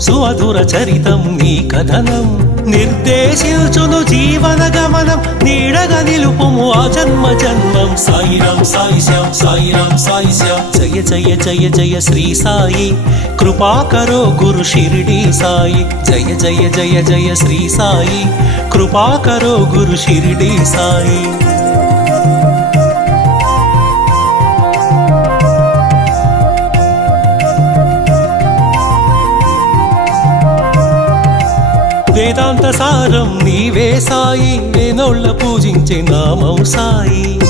సుమధుర చరితం నీ కథనం. నిర్దేశించును జీవన గమనం నీడగ నిలుపుము ఆ జన్మ జన్మం. సాయిరాం సాయి శ్యాం సాయిరాం సాయి శ్యాం జయ జయ జయ జయ శ్రీ సాయి. కృపాకరో గురు షిరిడి సాయి. జయ జయ జయ జయ శ్రీ సాయి. కృపాకరో గురు షిరిడి సాయి. వేదాంత సారం నీవే సాయి వేనోళ్ళ పూజించే నామం సాయి.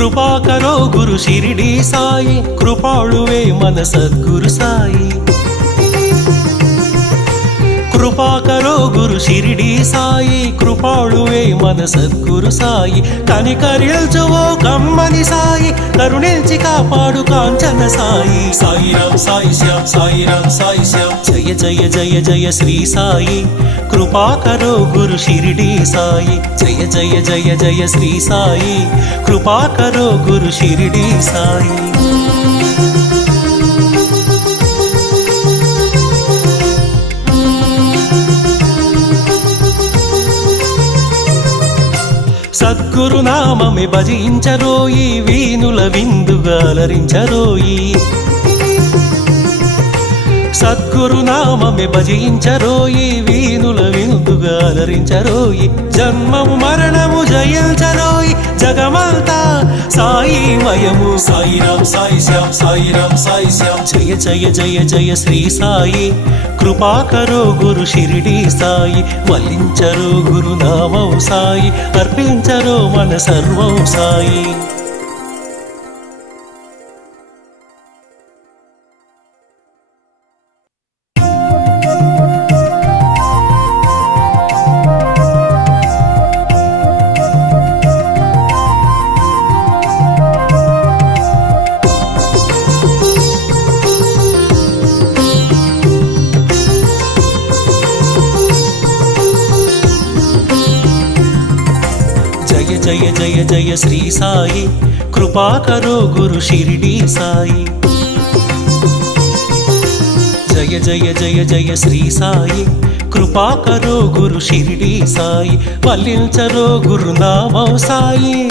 కృపాకరో గురు షిరిడి సాయి కృపాళువే మన సద్గురు సాయి. కృపాకరో గురు షిరిడి సాయి కృపాళువే మన సద్గురు సాయి. కనికరిల్చువో కమ్మని సాయి కరుణించి కాపాడు కాంచన సాయి. సాయిరాం సాయి శ్యాం సాయిరాం సాయి శ్యాం జయ జయ జయ జయ శ్రీ సాయి. కృపాకరో గురు షిరిడి సాయి. జయ జయ జయ జయ శ్రీ సాయి. కృపాకరో గురు షిరిడి సాయి. సద్గురునామమి భజించరోయి వీణుల విందుగాలరించరోయి సద్గురునామమి సద్గురు నామమే భజించరోయి వీణుల విందుగాలరించరోయి జన్మము మరణము జయించరోయి జగమంతా సాయి మయము. సాయిరాం సాయి శ్యాం రామ్ సాయి శ్యాం జయ జయ జయ జయ శ్రీ సాయి. కృపాకరో గురు షిరిడి సాయి. వల్లించరో గురు నామం సాయి. అర్పించరో మన సర్వం సాయి. జయ జయ జయ శ్రీ సాయి. కృపాకరో గురు షిరిడి సాయి. జయ జయ జయ జయ శ్రీ సాయి. కృపాకరో గురు షిరిడి సాయి. వల్లించరో గురునామం సాయి.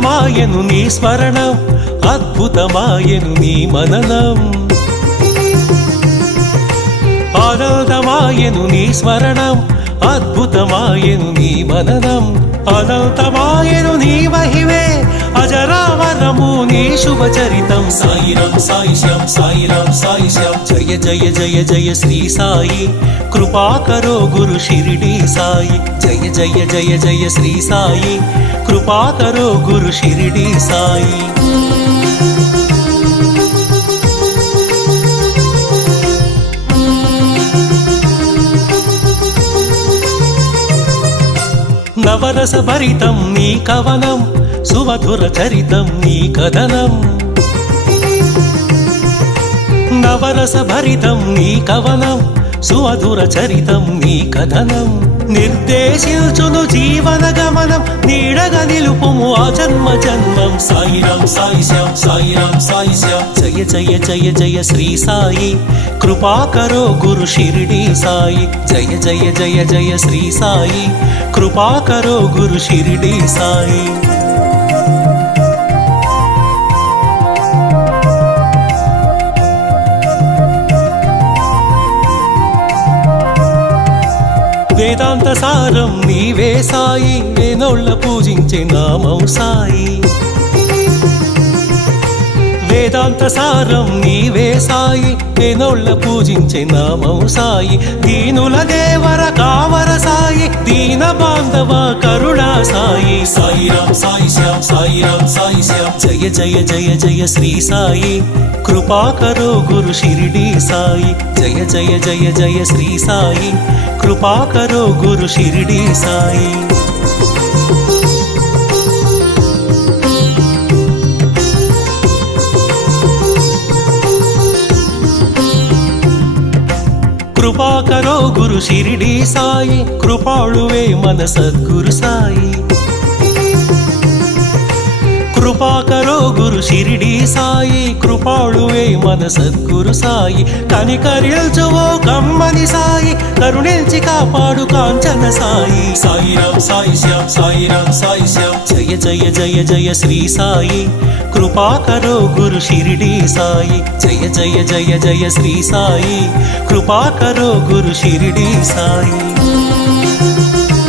అద్భుతమాయను నీ స్మరణం అద్భుతమాయను నీ మననం. అనంతమాయను నీ స్మరణం అద్భుతమాయను నీ మననం. అనంతమాయను నీ మహిమే అజరావరము నీ శుభచరితం. సాయిరాం సాయి శ్యాం సాయిరాం సాయి శ్యాం జయ జయ జయ జయ శ్రీ సాయి. కృపాకరో గురు షిరిడి సాయి. జయ జయ జయ జయ శ్రీ సాయి. కృపాకరో గురు షిరిడి సాయి. నవరస భరితం నీ కవనం సుమధుర చరితం నీ కథనం. నవరస భరితం నీ కవనం సుమధుర చరితం నీ కథనం. నిర్దేశించును జీవన గమనం నీడగా నిలుపుము ఆ జన్మ జన్మం. సాయిరాం సాయి శ్యాం సాయిరాం సాయి శ్యాం జయ జయ జయ జయ శ్రీ సాయి. కృపాకరో గురు షిరిడి సాయి. జయ జయ జయ జయ శ్రీ సాయి. కృపాకరో గురు షిరిడి సాయి. సారం నీవే సాయి వేనోళ్ళ పూజించే నామం సాయి. వేదాంత సారం నీవే సాయి వేనోళ్ళ పూజించే నామం సాయి. దీనుల దేవర కావర సాయి దీన బాంధవ కరుణా సాయి. సాయిరాం సాయి శ్యాం సాయిరాం సాయి శ్యాం జయ జయ జయ జయ శ్రీ సాయి. కృపాకరో గురు షిరిడి సాయి. జయ జయ జయ జయ శ్రీ సాయి. కృపాకరో గురు షిరిడి సాయి. కృపాకరో గురు షిరిడి సాయి. కృపాళువే మన సద్గురు సాయి. కృపాకరో గురు షిరిడి సాయి కృపాళువే మన సద్గురు సాయి. కనికరిల్చువో కమ్మని సాయి కరుణించి కాపాడు కాంచన సాయి. సాయి రామ్ సాయి శ్యామ్ సాయి రామ్ సాయి శ్యామ్. జయ జయ జయ జయ శ్రీ సాయి. కృపాకరో గురు షిరిడి సాయి. జయ జయ జయ జయ శ్రీ సాయి. కృపాకరో గురు షిరిడి సాయి.